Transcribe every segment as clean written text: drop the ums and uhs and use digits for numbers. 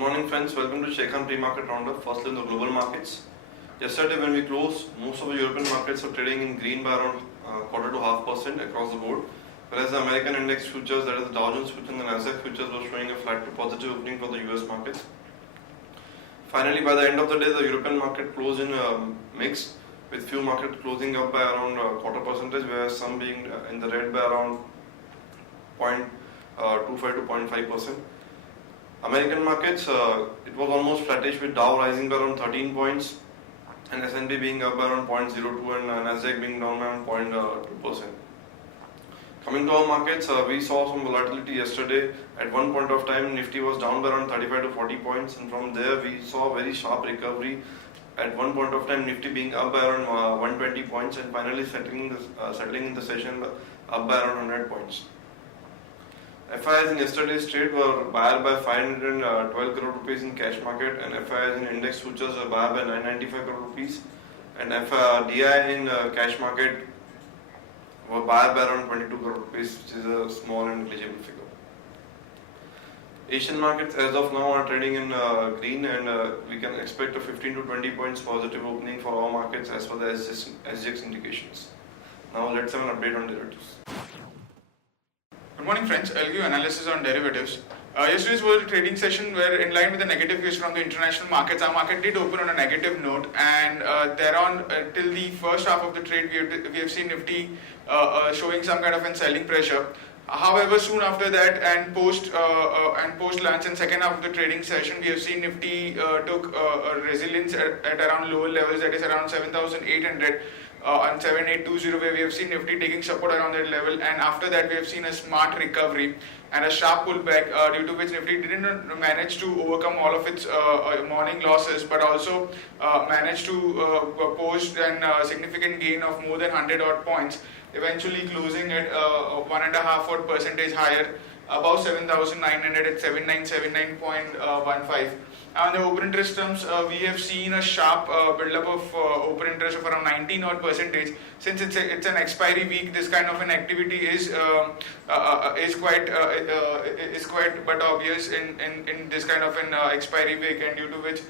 morning friends, welcome to Sharekhan pre-market roundup. Firstly on the global markets. Yesterday when we closed, most of the European markets are trading in green by around 0.25% across the board. Whereas the American index futures, that is the Dow Jones futures and the Nasdaq futures, were showing a flat to positive opening for the US markets. Finally, by the end of the day, the European market closed in mixed, with few markets closing up by around 0.25%, whereas some being in the red by around 0.25 to 0.5%. American markets, it was almost flattish with Dow rising by around 13 points and S&P being up by around 0.02 and Nasdaq being down by around 0.2%. Coming to our markets, we saw some volatility yesterday. At one point of time, Nifty was down by around 35 to 40 points, and from there we saw a very sharp recovery. At one point of time, Nifty being up by around 120 points and finally settling in the session up by around 100 points. FIIs in yesterday's trade were buyer by 512 crore rupees in cash market, and FIIs in index futures were buyer by 995 crore rupees, and DI in cash market were buyer by around 22 crore rupees, which is a small and negligible figure. Asian markets as of now are trading in green, and we can expect a 15 to 20 points positive opening for all markets as per the SGX indications. Now let's have an update on derivatives. Good morning friends, I'll give you analysis on derivatives. Yesterday's world trading session were in line with the negative views from the international markets. Our market did open on a negative note, and thereon till the first half of the trade we have seen Nifty showing some kind of a selling pressure. However, soon after that and post lunch and second half of the trading session, we have seen Nifty took resilience at around lower levels, that is around 7,800 on 7820, where we have seen Nifty taking support around that level, and after that we have seen a smart recovery and a sharp pullback, due to which Nifty didn't manage to overcome all of its morning losses, but also managed to post a significant gain of more than 100 odd points, eventually closing at 1.5% higher, above 7,900 at 7979.15. On the open interest terms, we have seen a sharp build-up of open interest of around 19 odd percentage. Since it's an expiry week, this kind of an activity is quite but obvious in this kind of an expiry week, and due to which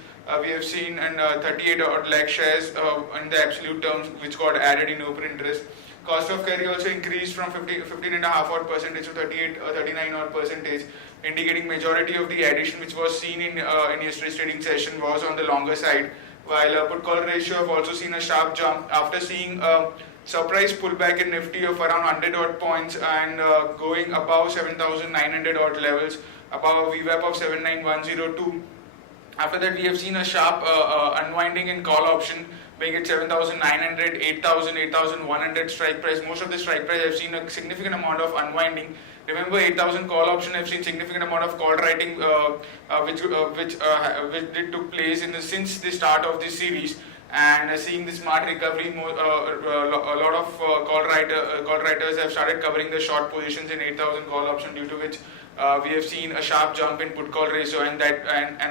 we have seen 38 odd lakh shares in the absolute terms which got added in open interest. Cost of carry also increased from 15.5 odd percentage to 39 odd percentage, indicating majority of the addition which was seen in yesterday's trading session was on the longer side, while put call ratio have also seen a sharp jump after seeing a surprise pullback in Nifty of around 100 odd points and going above 7,900 odd levels, above a VWAP of 79102. After that, we have seen a sharp unwinding in call option, being at 7,900, 8,000, 8,100 strike price. Most of the strike price have seen a significant amount of unwinding. Remember, 8,000 call option have seen significant amount of call writing, which did took place since the start of this series. And seeing the smart recovery, a lot of call writers have started covering the short positions in 8,000 call option, due to which we have seen a sharp jump in put call ratio, and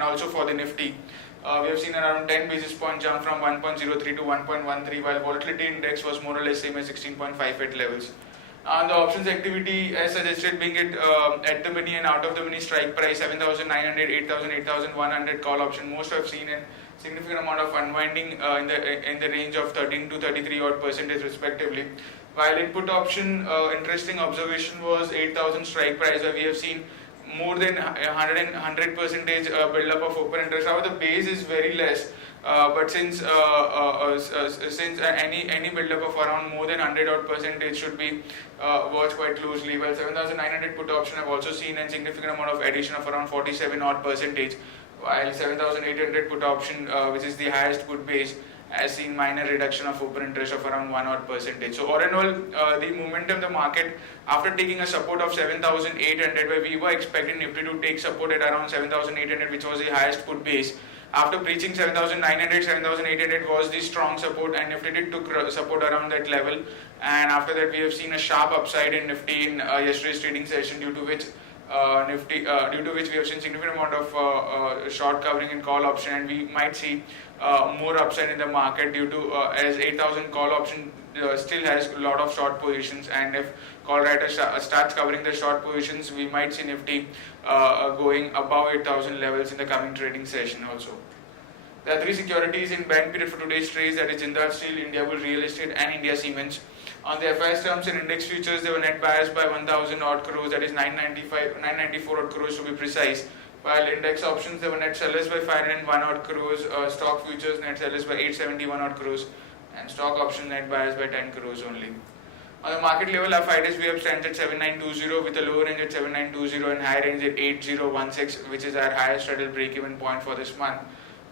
also for the Nifty. We have seen around 10 basis point jump from 1.03 to 1.13, while volatility index was more or less same as 16.58 levels. On the options activity, as suggested, being it at the money and out of the money strike price, 7,900, 8,000, 8,100 call option, most have seen a significant amount of unwinding in the range of 13 to 33 odd percentage respectively. While in put option, interesting observation was 8,000 strike price, where we have seen more than 100 percentage build up of open interest. However, the base is very less, but since any build up of around more than 100 odd percentage should be watched quite closely. While 7,900 put option have also seen a significant amount of addition of around 47 odd percentage, while 7,800 put option, which is the highest put base, has seen minor reduction of open interest of around 1 odd percentage. So all in all, the momentum, the market, after taking a support of 7,800, where we were expecting Nifty to take support at around 7,800, which was the highest put base. After breaching 7,900, 7,800 was the strong support, and Nifty did took support around that level. And after that, we have seen a sharp upside in Nifty in yesterday's trading session, due to which Nifty, due to which we have seen significant amount of short covering in call option, and we might see more upside in the market due to as 8,000 call option still has a lot of short positions, and if call writer starts covering the short positions, we might see Nifty going above 8,000 levels in the coming trading session also. There are three securities in bank period for today's trades, that is Jindal Steel, India Bull Real Estate and India Cements. On the FIS terms and index futures, they were net buyers by 1,000 odd crores, that is 994 odd crores to be precise. While index options, they were net sellers by 501 odd crores, stock futures net sellers by 871 odd crores, and stock options net buyers by 10 crores only. On the market level, our 5 days VWAP stands at 7920 with a lower range at 7920 and high range at 8016, which is our highest straddle break-even point for this month.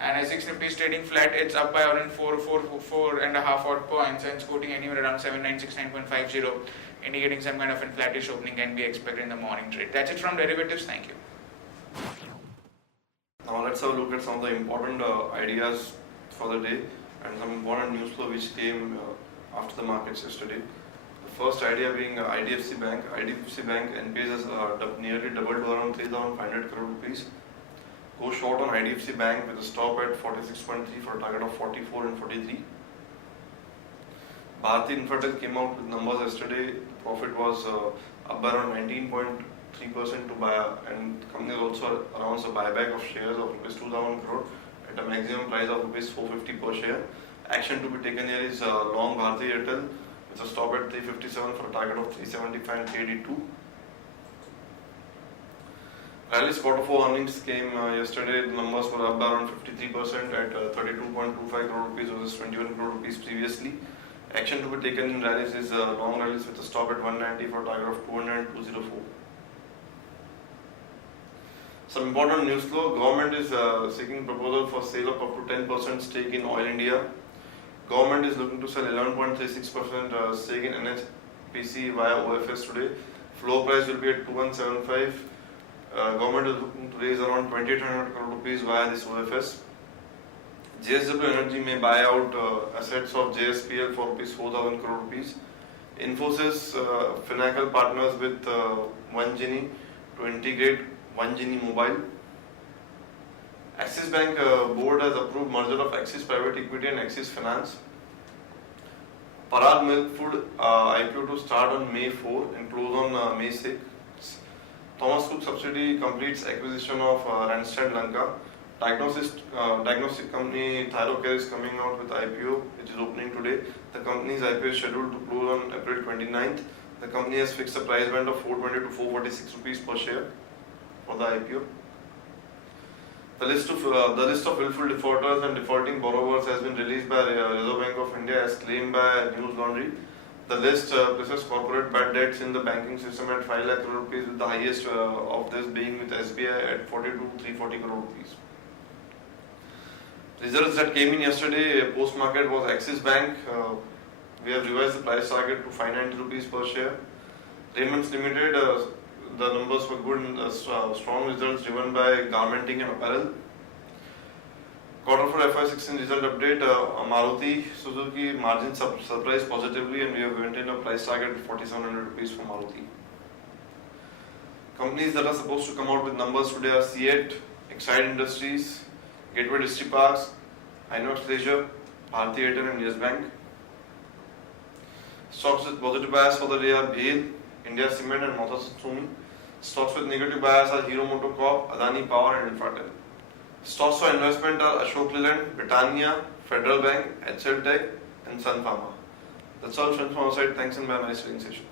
And as 6 Nifty is trading flat, it's up by around 4 and a half odd points, and it's quoting anywhere around 7969.50, indicating some kind of a flattish opening can be expected in the morning trade. That's it from derivatives. Thank you. Now let's have a look at some of the important ideas for the day and some important news flow which came after the markets yesterday. The first idea being IDFC Bank. IDFC Bank NPS has nearly doubled to around 3,500 crore rupees. Go short on IDFC Bank with a stop at 46.3 for a target of 44 and 43. Bharti Infratel came out with numbers yesterday. Profit was up by around 19.3% to buy, and the company also announced a buyback of shares of rupees 2,000 crore at a maximum price of rupees 450 per share. Action to be taken here is long Bharti Airtel with a stop at 357 for a target of 375 and 382. Rally's quarter 4 earnings came yesterday. The numbers were up by around 53% at 32.25 crore rupees versus 21 crore rupees previously. Action to be taken in rallies is long rallies with a stop at 190 for a target of 200 and 204. Some important news flow. Government is seeking proposal for sale of up to 10% stake in Oil India. Government is looking to sell 11.36% stake in NHPC via OFS today. Floor price will be at 2175. Government is looking to raise around 2,800 crore rupees via this OFS. JSW Energy may buy out assets of JSPL for rupees 4,000 crore rupees. Infosys Finacle partners with One Genie to integrate One Genie Mobile. Axis Bank board has approved merger of Axis Private Equity and Axis Finance. Parag Milk Food IPO to start on May 4 and close on May 6. Thomas Cook subsidiary completes acquisition of Randstad Lanka. Diagnostic company Thyrocare is coming out with IPO, which is opening today. The company's IPO is scheduled to close on April 29th. The company has fixed a price band of 420 to 446 rupees per share for the IPO. The list of willful defaulters and defaulting borrowers has been released by Reserve Bank of India as claimed by News Laundry. The list places corporate bad debts in the banking system at 5 lakh crore rupees, with the highest of this being with SBI at 42,340 crore rupees. Results that came in yesterday post market was Axis Bank. We have revised the price target to 590 rupees per share. Raymond's Limited, the numbers were good and strong results driven by garmenting and apparel. Quarter for FY16 result update, Maruti Suzuki margin surprised positively, and we have maintained a price target of 4,700 rupees for Maruti. Companies that are supposed to come out with numbers today are C8, Exide Industries, Gateway Distriparks, Inox Leisure, Bharti Airtel and Yes Bank. Stocks with positive bias for the day are BHEL, India Cement and Matsumi. Stocks with negative bias are Hero MotoCorp, Adani Power and Infratel. Stocks for investment are Ashok Leyland, Britannia, Federal Bank, HL Tech and Sun Pharma. That's all from our side. Thanks and bye. Nice trading session.